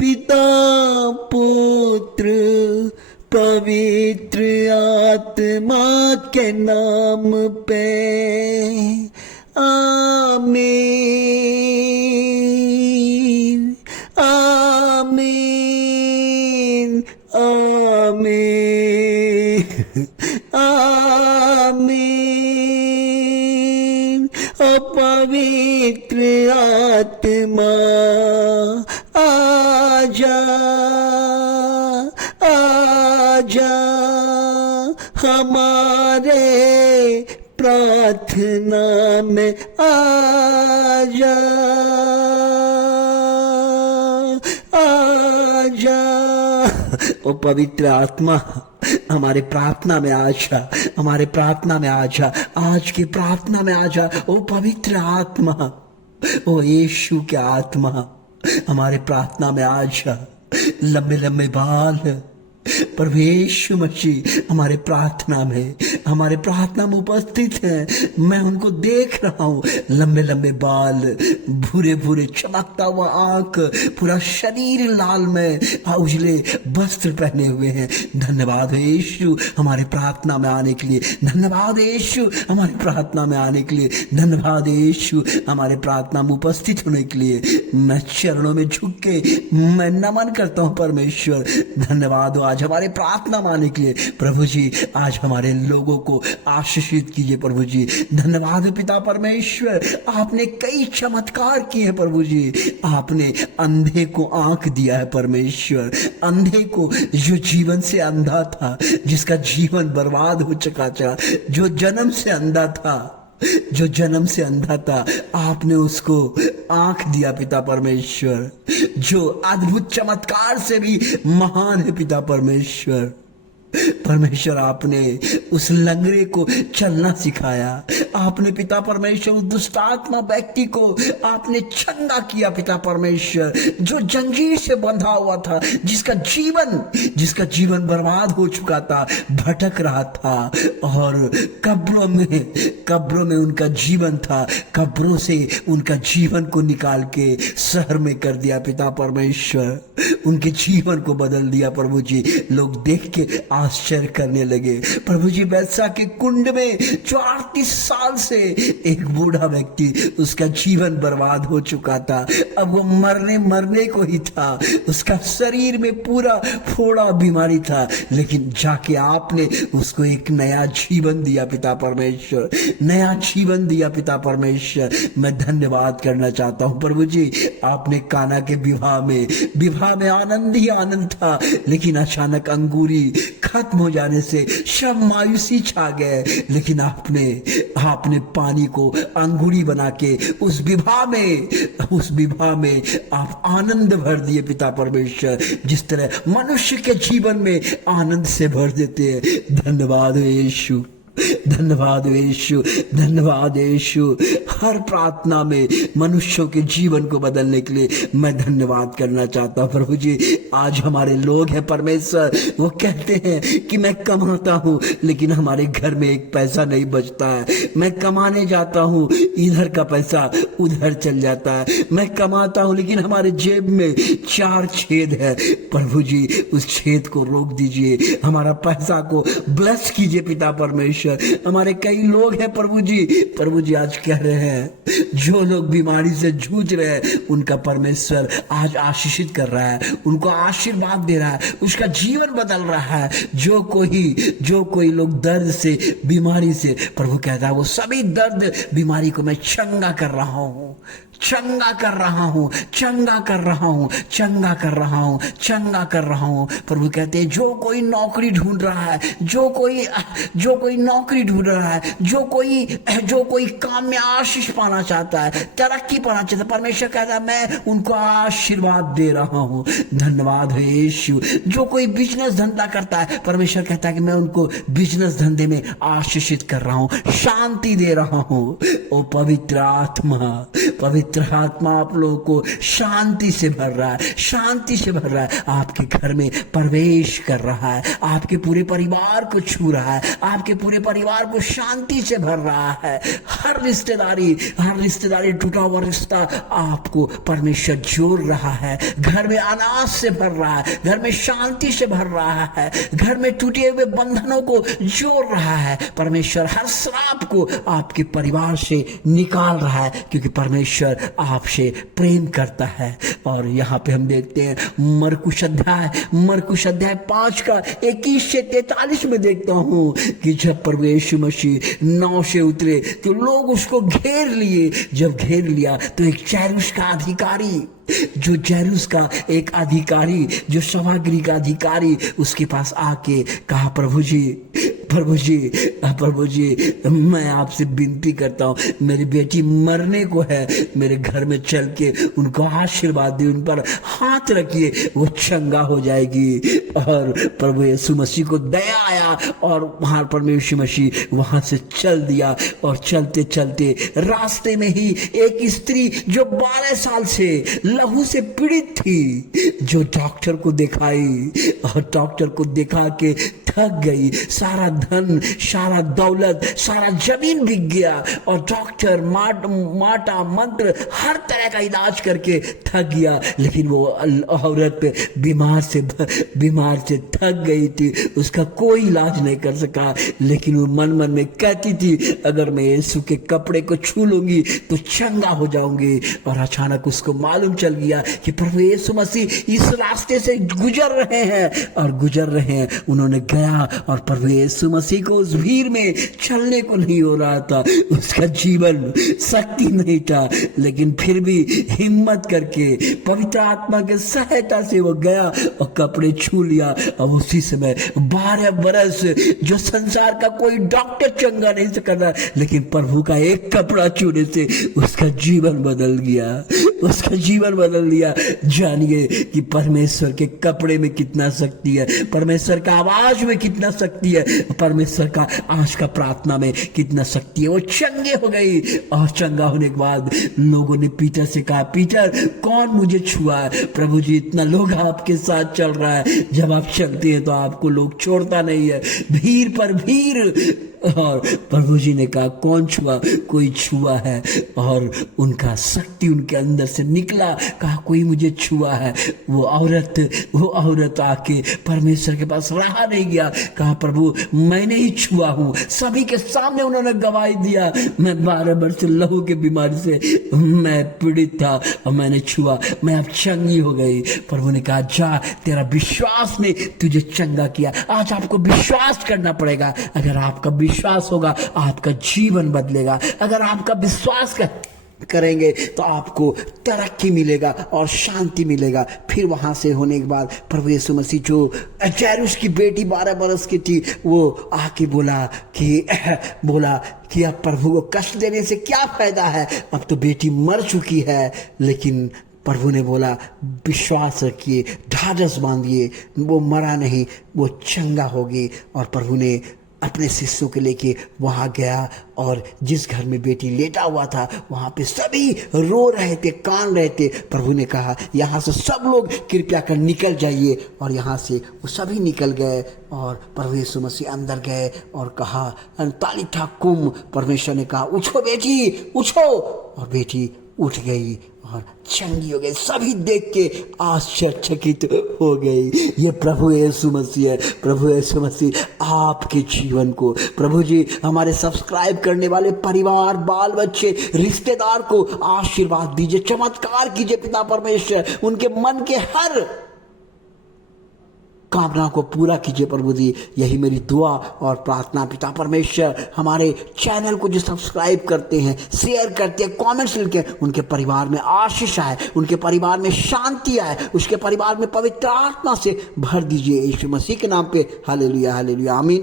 पिता पुत्र पवित्र आत्मा के नाम पे आमीन आमीन आमीन आमीन। ओ पवित्र आत्मा आजा आजा हमारे प्रार्थना में आजा आजा। ओ पवित्र आत्मा हमारे प्रार्थना में आजा, हमारे प्रार्थना में आजा, आज की प्रार्थना में आजा। ओ पवित्र आत्मा, ओ यीशु के आत्मा हमारे प्रार्थना में आजा। लंबे लंबे बाल प्रभु यीशु मसीह हमारे प्रार्थना में उपस्थित है। मैं उनको देख रहा हूँ, लंबे लंबे बाल, भूरे भूरे चमकता हुआ आंख, पूरा शरीर लाल में उजले वस्त्र पहने हुए हैं। धन्यवाद यीशु हमारे प्रार्थना में आने के लिए, धन्यवाद यीशु हमारे प्रार्थना में आने के लिए, धन्यवाद यीशु हमारे प्रार्थना में उपस्थित होने के लिए। मैं चरणों में झुक के मैं नमन करता हूँ परमेश्वर। धन्यवाद आज हमारे प्रार्थना मानने के लिए। प्रभु जी आज हमारे लोगों को आशीषित कीजिए प्रभु जी। धन्यवाद पिता परमेश्वर, आपने कई चमत्कार किए हैं प्रभु जी। आपने अंधे को आंख दिया है परमेश्वर, अंधे को जो जीवन से अंधा था, जिसका जीवन बर्बाद हो चुका था, जो जन्म से अंधा था, आपने उसको आंख दिया पिता परमेश्वर, जो अद्भुत चमत्कार से भी महान है पिता परमेश्वर। आपने उस लंगड़े को चलना सिखाया, आपने पिता परमेश्वर उस दुष्टात्मा व्यक्ति को आपने चंगा किया पिता परमेश्वर, जो जंजीर से बंधा हुआ था, जिसका जीवन बर्बाद हो चुका था, भटक रहा था और कब्रों में उनका जीवन था। कब्रों से उनका जीवन को निकाल के शहर में कर दिया पिता परमेश्वर, उनके जीवन को बदल दिया प्रभु जी। लोग देख के आश्चर्य करने लगे प्रभु जी। बैतसैदा के कुंड में 38 साल से एक बूढ़ा व्यक्ति, उसका जीवन बर्बाद हो चुका था, अब वो मरने को ही था, उसका शरीर में पूरा फोड़ा बीमारी था, लेकिन जाके आपने उसको एक नया जीवन दिया पिता परमेश्वर, नया जीवन दिया पिता परमेश्वर। मैं धन्यवाद करना चाहता हूं प्रभु जी। आपने काना के विवाह में आनंद ही आनंद था, लेकिन अचानक अंगूरी खत्म हो जाने से सब मायूसी छा गए, लेकिन आपने पानी को अंगूरी बना के उस विवाह में आप आनंद भर दिए पिता परमेश्वर, जिस तरह मनुष्य के जीवन में आनंद से भर देते हैं। धन्यवाद यीशु, धन्यवाद यीशु, धन्यवाद यीशु। हर प्रार्थना में मनुष्यों के जीवन को बदलने के लिए मैं धन्यवाद करना चाहता हूँ प्रभु जी। आज हमारे लोग हैं परमेश्वर, वो कहते हैं कि मैं कमाता हूँ लेकिन हमारे घर में एक पैसा नहीं बचता है, मैं कमाने जाता हूँ इधर का पैसा उधर चल जाता है, मैं कमाता हूँ लेकिन हमारे जेब में 4 छेद है। प्रभु जी उस छेद को रोक दीजिए, हमारा पैसा को ब्लेस कीजिए पिता परमेश्वर। हमारे कई लोग हैं प्रभु जी आज कह रहे हैं, जो लोग बीमारी से जूझ रहे हैं उनका परमेश्वर आज आशीषित कर रहा है, उनको आशीर्वाद दे रहा है, उसका जीवन बदल रहा है। जो कोई लोग दर्द से, बीमारी से, प्रभु कहता है वो सभी दर्द बीमारी को मैं चंगा कर रहा हूं, चंगा कर रहा हूं, चंगा कर रहा हूं, चंगा कर रहा हूं, चंगा कर रहा हूं। प्रभु कहते हैं जो कोई नौकरी ढूंढ रहा है, जो कोई नौकरी ढूंढ रहा है, जो कोई काम में आशीष पाना चाहता है, तरक्की पाना चाहता है, परमेश्वर कहता है मैं उनको आशीर्वाद दे रहा हूं। धन्यवाद है यीशु। जो कोई बिजनेस धंधा करता है, परमेश्वर कहता है कि मैं उनको बिजनेस धंधे में आशीषित कर रहा हूं, शांति दे रहा हूं। ओ पवित्र आत्मा, पवित्र आत्मा आप लोगों को शांति से भर रहा है, शांति से भर रहा है, आपके घर में प्रवेश कर रहा है, आपके पूरे परिवार को छू रहा है, आपके पूरे परिवार को शांति से भर रहा है। हर रिश्तेदारी टूटा हुआ रिश्ता आपको परमेश्वर जोड़ रहा है, घर में अनाज से भर रहा है, घर में शांति से भर रहा है, घर में टूटे हुए बंधनों को जोड़ रहा है। परमेश्वर हर श्राप को आपके परिवार से निकाल रहा है, क्योंकि परमेश्वर आपसे प्रेम करता है। और यहाँ पे हम देखते हैं मरकुश अध्याय 5 का 21 से 43 में देखता हूँ कि जब प्रभु यीशु मसीह नाव से उतरे तो लोग उसको घेर लिए। जब घेर लिया तो एक जैरूस का अधिकारी, जो सभागृह का अधिकारी, उसके पास आके कहा, प्रभु जी मैं आपसे विनती करता हूँ, मेरी बेटी मरने को है, मेरे घर में चल के उनको आशीर्वाद दिए, उन पर हाथ रखिए, वो चंगा हो जाएगी। और प्रभु यीशु मसीह को दया आया और वहां परमेश्वर यीशु मसीह वहां से चल दिया। और चलते चलते रास्ते में ही एक स्त्री जो 12 साल से लहू से पीड़ित थी, जो डॉक्टर को दिखाई और डॉक्टर को दिखा के थक गई, सारा धन, सारा दौलत, सारा जमीन बिक गया, और डॉक्टर माटा मंत्र हर तरह का इलाज करके थक गया, लेकिन वो औरत बीमार से थक गई थी, उसका कोई इलाज नहीं कर सका। लेकिन वो मन में कहती थी, अगर मैं यीशु के कपड़े को छू लूंगी तो चंगा हो जाऊंगी। और अचानक उसको मालूम चल गया कि प्रभु यीशु मसीह इस रास्ते से गुजर रहे हैं। उन्होंने गया और प्रभु यीशु मसीह को उस भीड़ में चलने को नहीं हो रहा था, उसका जीवन शक्ति नहीं था, लेकिन फिर भी हिम्मत करके पवित्र आत्मा के सहायता से वो गया और कपड़े छू लिया। और उसी समय 12 बरस जो संसार का कोई डॉक्टर चंगा नहीं कर रहा, लेकिन प्रभु का एक कपड़ा छूने से उसका जीवन बदल गया। जानिए कि परमेश्वर के कपड़े में कितना शक्ति है, परमेश्वर का आवाज में कितना शक्ति है, परमेश्वर का आज का प्रार्थना में कितना शक्ति है। वो चंगे हो गई, और चंगा होने के बाद लोगों ने पीटर से कहा, पीटर कौन मुझे छुआ है? प्रभु जी, इतना लोग आपके साथ चल रहा है, जब आप चलते हैं तो आपको लोग छोड़ता नहीं है, भीड़ पर भीड़। और प्रभु जी ने कहा, कौन छुआ? कोई छुआ है। और उनका शक्ति उनके अंदर से निकला, कहा कोई मुझे छुआ है। वो औरत आके परमेश्वर के पास रहा नहीं गया, कहा प्रभु मैंने ही छुआ हूं। सभी के सामने उन्होंने गवाही दिया, मैं 12 वर्ष लहू की बीमारी से मैं पीड़ित था और मैंने छुआ, मैं अब चंगी हो गई। प्रभु ने कहा, जा, तेरा विश्वास ने तुझे चंगा किया। आज आपको विश्वास करना पड़ेगा। अगर आपका विश्वास होगा, आपका जीवन बदलेगा। अगर आपका विश्वास करेंगे तो आपको तरक्की मिलेगा और शांति मिलेगा। फिर वहां से होने के बाद प्रभु यीशु मसीह, जो जैरूस की बेटी 12 बरस की थी, वो आके बोला कि अब प्रभु को कष्ट देने से क्या फायदा है, अब तो बेटी मर चुकी है। लेकिन प्रभु ने बोला, विश्वास रखिए, ढाढ़स बांधिए, वो मरा नहीं, वो चंगा होगी। और प्रभु ने अपने शिष्यों के लेके वहां गया, और जिस घर में बेटी लेटा हुआ था वहां पे सभी रो रहे थे, कान रहे थे। प्रभु ने कहा, यहाँ से सब लोग कृपया कर निकल जाइए। और यहाँ से वो सभी निकल गए, और प्रभु यीशु मसीह अंदर गए और कहा, तालिथा कुम। परमेश्वर ने कहा, उठो बेटी, उठो। और बेटी उठ गई और चंगी हो गई। सभी देख के आश्चर्यचकित हो गई। ये प्रभु यीशु मसीह है। प्रभु यीशु मसीह आपके जीवन को, प्रभु जी हमारे सब्सक्राइब करने वाले परिवार, बाल बच्चे, रिश्तेदार को आशीर्वाद दीजिए, चमत्कार कीजिए पिता परमेश्वर, उनके मन के हर कामना को पूरा कीजिए प्रभु जी। यही मेरी दुआ और प्रार्थना पिता परमेश्वर। हमारे चैनल को जो सब्सक्राइब करते हैं, शेयर करते हैं, कमेंट्स लिखते हैं, उनके परिवार में आशीष आए, उनके परिवार में शांति आए, उसके परिवार में पवित्र आत्मा से भर दीजिए यीशु मसीह के नाम पे। हालेलुया, हालेलुया, आमीन।